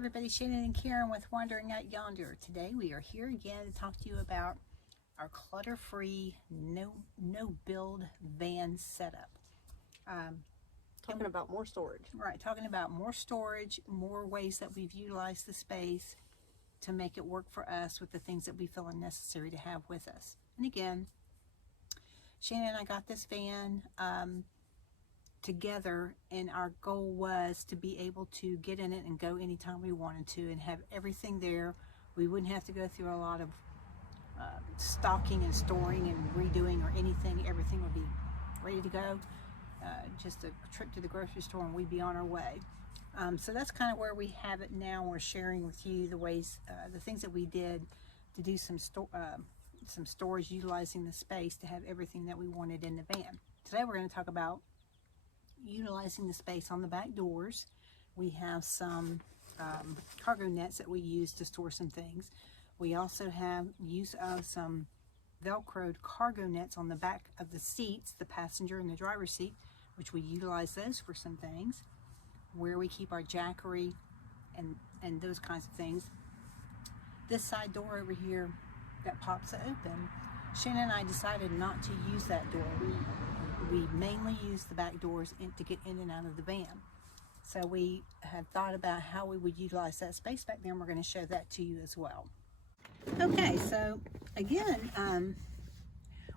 everybody, Shannon and Karen with Wandering at Yonder. Today we are here again to talk to you about our clutter-free, no build van setup. Talking about more storage. Right, talking about more storage, more ways that we've utilized the space to make it work for us with the things that we feel are necessary to have with us. And again, Shannon and I got this van together, and our goal was to be able to get in it and go anytime we wanted to and have everything there. We wouldn't have to go through a lot of stocking and storing and redoing or anything. Everything would be ready to go. Just a trip to the grocery store and we'd be on our way. So that's kind of where we have it now. We're sharing with you the ways, the things that we did to do some storage, utilizing the space to have everything that we wanted in the van. Today we're going to talk about utilizing the space on the back doors. We have some cargo nets that we use to store some things. We also have use of some velcroed cargo nets on the back of the seats, the passenger and the driver's seat, which we utilize those for some things, where we keep our jackery and those kinds of things. This side door over here that pops open, Shannon and I decided not to use that door. We mainly use the back doors to get in and out of the van. So we had thought about how we would utilize that space back there, and we're going to show that to you as well. Okay, so again,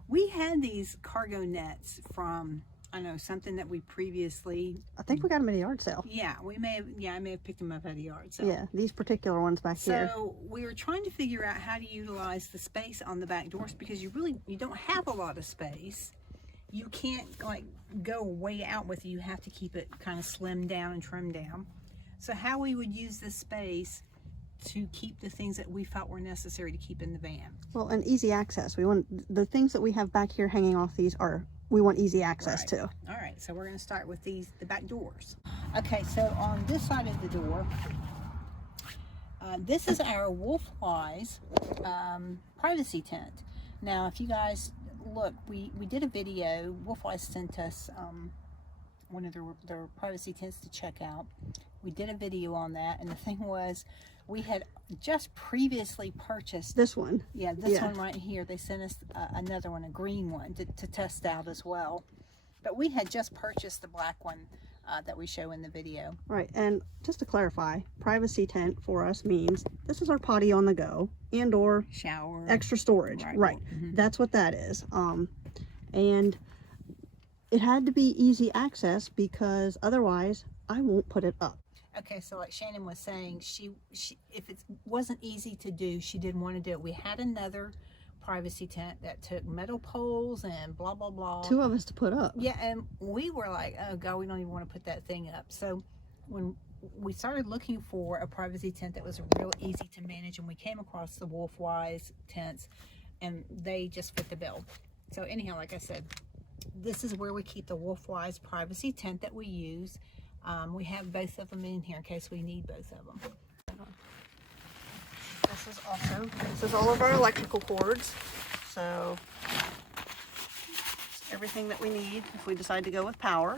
we had these cargo nets from, I know, something that we previously... I think we got them at a yard sale. Yeah, I may have picked them up at a yard sale. Yeah, these particular ones back here. So we were trying to figure out how to utilize the space on the back doors, because you don't have a lot of space. You can't like go way out with it. You have to keep it kind of slimmed down and trimmed down. So how we would use this space to keep the things that we felt were necessary to keep in the van. Well, and easy access. We want the things that we have back here hanging off these we want easy access to. All right, so we're going to start with the back doors. Okay, so on this side of the door, this is our Wolf-Wise privacy tent. Now, if you guys look, we did a video. Wolf-Wise sent us one of their privacy tents to check out. We did a video on that, and the thing was, we had just previously purchased this one. Yeah, this one right here. They sent us another one, a green one, to test out as well. But we had just purchased the black one that we show in the video. Right, and just to clarify, privacy tent for us means this is our potty on the go and or shower, extra storage. Right. Mm-hmm. That's what that is. And it had to be easy access, because otherwise I won't put it up. Okay, so like Shannon was saying, she if it wasn't easy to do, she didn't want to do it. We had another privacy tent that took metal poles and blah blah blah. 2 of us to put up. Yeah, and we were like, oh god, we don't even want to put that thing up. So when we started looking for a privacy tent that was real easy to manage, and we came across the Wolf-Wise tents, and they just fit the bill. So anyhow, like I said, this is where we keep the Wolf-Wise privacy tent that we use. We have both of them in here in case we need both of them. This is all of our electrical cords. So it's everything that we need if we decide to go with power.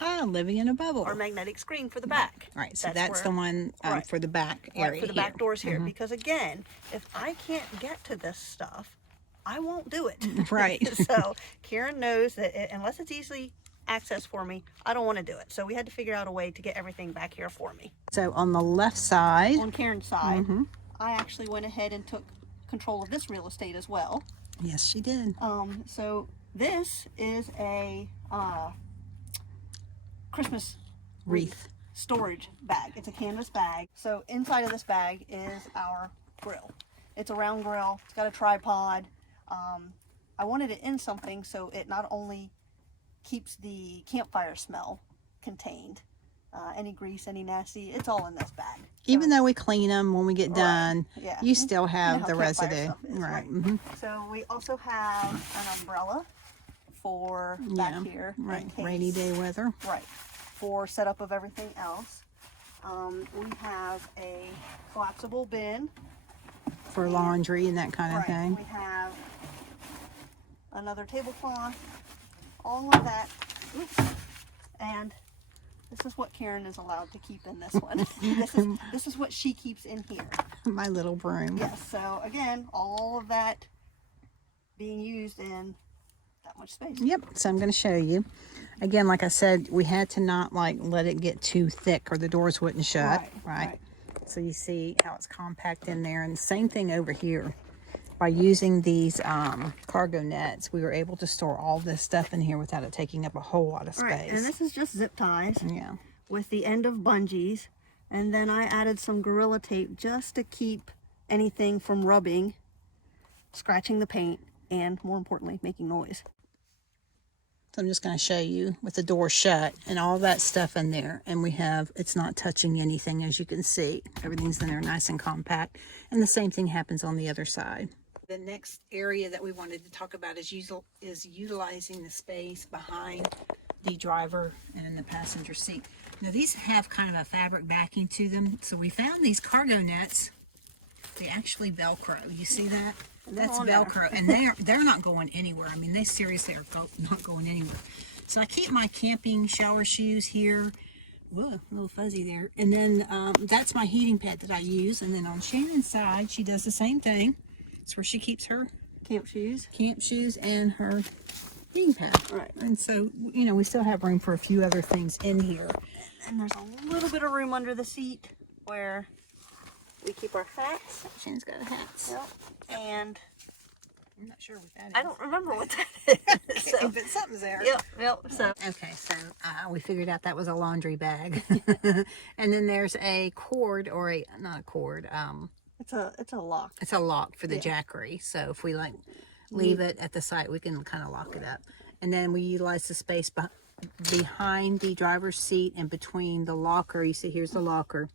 And living in a bubble. Our magnetic screen for the back. All right, so that's the one for the back area. Right, for the back doors here. Because again, if I can't get to this stuff, I won't do it. Right. So Karen knows that unless it's easily accessed for me, I don't want to do it. So we had to figure out a way to get everything back here for me. So on the left side, on Karen's side, I actually went ahead and took control of this real estate as well. Yes, she did. So this is a Christmas wreath storage bag. It's a canvas bag. So inside of this bag is our grill. It's a round grill. It's got a tripod. I wanted it in something so it not only keeps the campfire smell contained, any grease, any nasty, it's all in this bag. Even though we clean them when we get done, yeah, you still have the residue. Right. So we also have an umbrella for back here. Right. Rainy day weather. Right. For setup of everything else. We have a collapsible bin. For laundry and that kind of thing. We have another tablecloth all of that. Oops. And this is what Karen is allowed to keep in this one. This is what she keeps in here. My little broom. Yes, so again, all of that being used in that much space. Yep, so I'm going to show you. Again, like I said, we had to not like let it get too thick or the doors wouldn't shut, right? So you see how it's compact in there. And the same thing over here. By using these cargo nets, we were able to store all this stuff in here without it taking up a whole lot of space. Right, and this is just zip ties. Yeah. With the end of bungees. And then I added some Gorilla Tape just to keep anything from rubbing, scratching the paint, and more importantly, making noise. So I'm just going to show you with the door shut and all that stuff in there. And we have, it's not touching anything, as you can see. Everything's in there nice and compact. And the same thing happens on the other side. The next area that we wanted to talk about is utilizing the space behind the driver and in the passenger seat. Now these have kind of a fabric backing to them. So we found these cargo nets. They actually Velcro. You see that? That's Velcro, and they're not going anywhere. I mean, they seriously are not going anywhere. So I keep my camping shower shoes here. Whoa, a little fuzzy there. And then that's my heating pad that I use. And then on Shannon's side, she does the same thing. It's where she keeps her camp shoes and her heating pad. Right. And so, you know, we still have room for a few other things in here. And there's a little bit of room under the seat where we keep our hats. Shannon's got hats. Yep. And I'm not sure what that is. I don't remember what that is. So, but something's there. Yep. So okay, so we figured out that was a laundry bag. And then there's a cord, or not a cord. it's a lock. It's a lock for the jackery. So if we like leave it at the site, we can kind of lock it up. And then we utilize the space behind the driver's seat and between the locker. You see, here's the locker.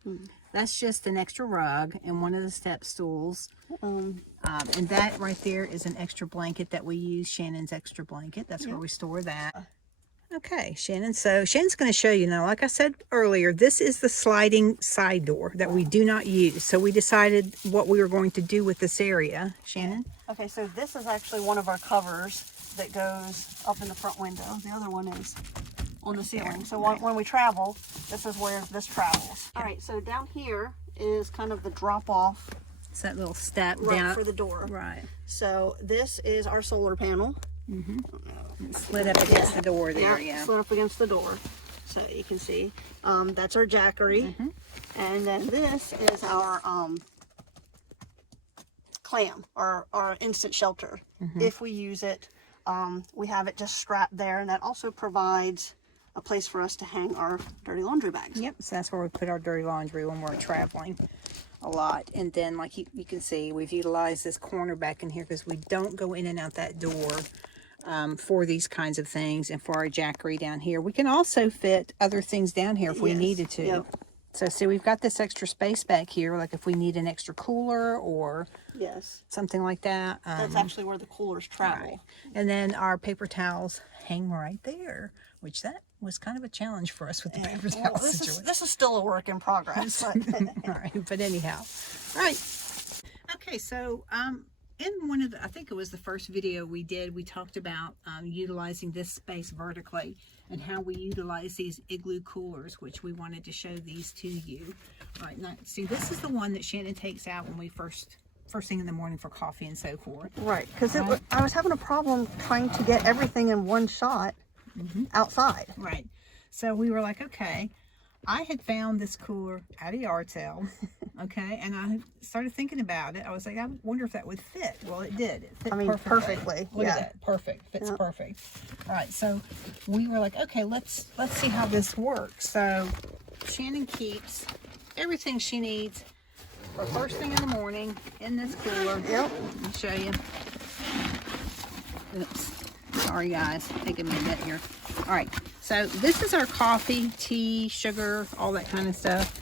That's just an extra rug and one of the step stools. And that right there is an extra blanket that we use, Shannon's extra blanket. That's where we store that. Okay, Shannon. So Shannon's going to show you now. Like I said earlier, this is the sliding side door that we do not use. So we decided what we were going to do with this area. Shannon? Okay, so this is actually one of our covers that goes up in the front window. The other one is on the ceiling. So when we travel, this is where this travels. All right, so down here is kind of the drop off. It's that little step right down for the door. Right. So this is our solar panel. Slid up against the door there, Slid up against the door. So you can see, that's our jackery. And then this is our clam, our instant shelter. If we use it, we have it just strapped there, and that also provides a place for us to hang our dirty laundry bags. Yep, so that's where we put our dirty laundry when we're traveling a lot. And then, like you can see, we've utilized this corner back in here because we don't go in and out that door for these kinds of things. And for our jackery down here, we can also fit other things down here if we needed to. Yep. So see, we've got this extra space back here, like if we need an extra cooler or something like that. That's actually where the coolers travel. Right. And then our paper towels hang right there, which that was kind of a challenge for us with the paper towel situation. This is still a work in progress. All right, but anyhow. All right. Okay, so in one of the, I think it was the first video we did, we talked about utilizing this space vertically and how we utilize these Igloo Coolers, which we wanted to show these to you. All right, now, see, this is the one that Shannon takes out when we first thing in the morning for coffee and so forth. Right, because I was having a problem trying to get everything in one shot outside. Right. So we were like, okay, I had found this cooler at a yard sale, okay, and I started thinking about it. I was like, I wonder if that would fit. Well, it did. It fit perfectly. Look at that. Perfect. Fits perfect. All right, so we were like, okay, let's see how this works. So Shannon keeps everything she needs for first thing in the morning in this cooler. Yep. Let me show you. Oops. Sorry, guys. Taking me a minute here. All right. So this is our coffee, tea, sugar, all that kind of stuff.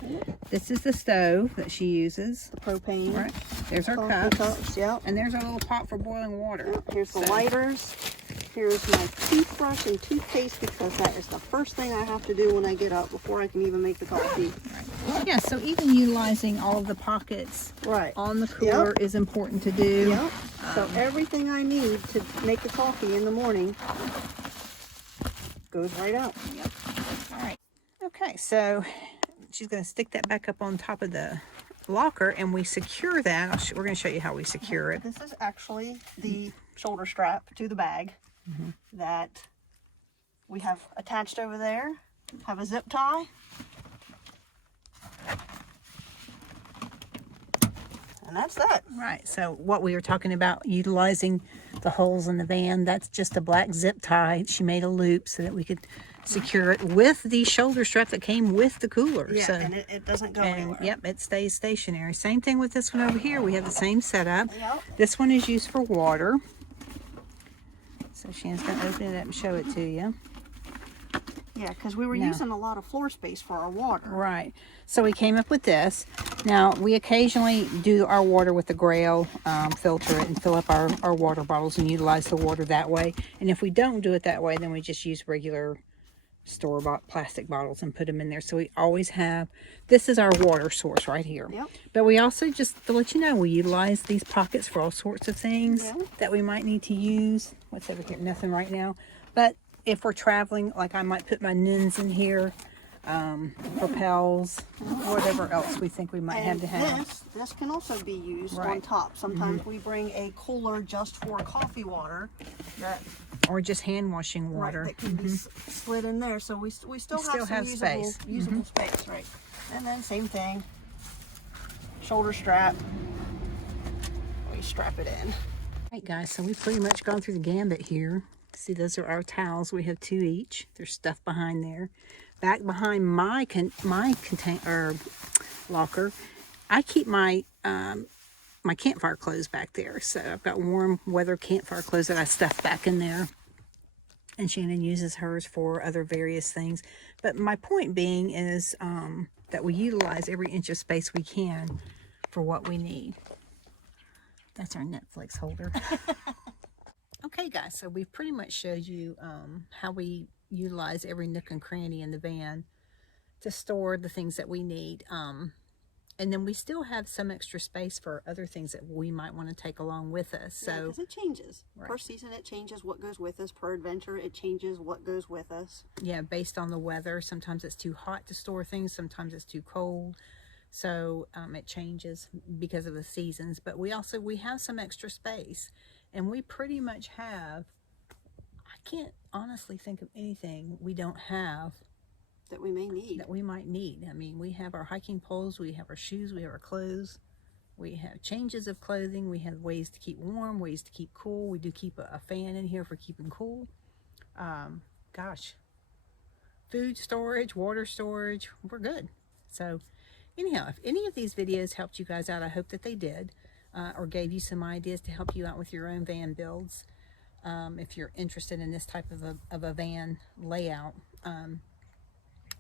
This is the stove that she uses. The propane. Right. There's our cups. Yep. And there's our little pot for boiling water. Yep. Here's the lighters. Here's my toothbrush and toothpaste, because that is the first thing I have to do when I get up before I can even make the coffee. Right. Yeah, so even utilizing all of the pockets on the cooler is important to do. Yep. So everything I need to make the coffee in the morning goes right out. Yep. All right. Okay, so she's going to stick that back up on top of the locker, and we secure that. We're going to show you how we secure it. This is actually the shoulder strap to the bag that we have attached over there. Have a zip tie. And that's that. Right, so what we were talking about, utilizing the holes in the van, that's just a black zip tie. She made a loop so that we could secure it with the shoulder strap that came with the cooler. Yeah, so, and it doesn't go anywhere. Yep, it stays stationary. Same thing with this one over here. We have the same setup. Yep. This one is used for water. So Shannon's going to open it up and show it to you. Yeah, because we were using a lot of floor space for our water. Right. So we came up with this. Now, we occasionally do our water with the Grail, filter it and fill up our water bottles and utilize the water that way. And if we don't do it that way, then we just use regular store-bought plastic bottles and put them in there. So we always have, this is our water source right here. Yep. But we also, just to let you know, we utilize these pockets for all sorts of things that we might need to use. What's over here? Nothing right now. But if we're traveling, like I might put my nins in here, propels, whatever else we think we might have to have. This can also be used on top. Sometimes we bring a cooler just for coffee water, Or just hand washing water. that can be slid in there. So we still have some usable space, right? And then same thing, shoulder strap. We strap it in. Right, guys, so we've pretty much gone through the gambit here. See, those are our towels. We have 2 each. There's stuff behind there. Back behind my container locker, I keep my my campfire clothes back there. So I've got warm weather campfire clothes that I stuff back in there. And Shannon uses hers for other various things. But my point being is that we utilize every inch of space we can for what we need. That's our Netflix holder. Okay, guys, so we've pretty much showed you how we utilize every nook and cranny in the van to store the things that we need. And then we still have some extra space for other things that we might want to take along with us. So because it changes. Per season, it changes what goes with us. Per adventure, it changes what goes with us. Yeah, based on the weather. Sometimes it's too hot to store things. Sometimes it's too cold. So it changes because of the seasons. But we have some extra space. And we pretty much have, I can't honestly think of anything we don't have that we may need. That we might need. I mean, we have our hiking poles, we have our shoes, we have our clothes, we have changes of clothing, we have ways to keep warm, ways to keep cool. We do keep a fan in here for keeping cool. Gosh, food storage, water storage, we're good. So anyhow, if any of these videos helped you guys out, I hope that they did. Or gave you some ideas to help you out with your own van builds. If you're interested in this type of a van layout,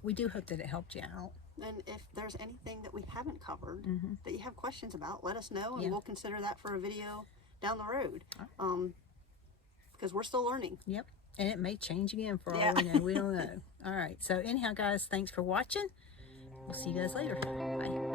we do hope that it helped you out. And if there's anything that we haven't covered that you have questions about, let us know, and we'll consider that for a video down the road. Because we're still learning. Yep. And it may change again for all we know. We don't know. All right. So anyhow, guys, thanks for watching. We'll see you guys later. Bye.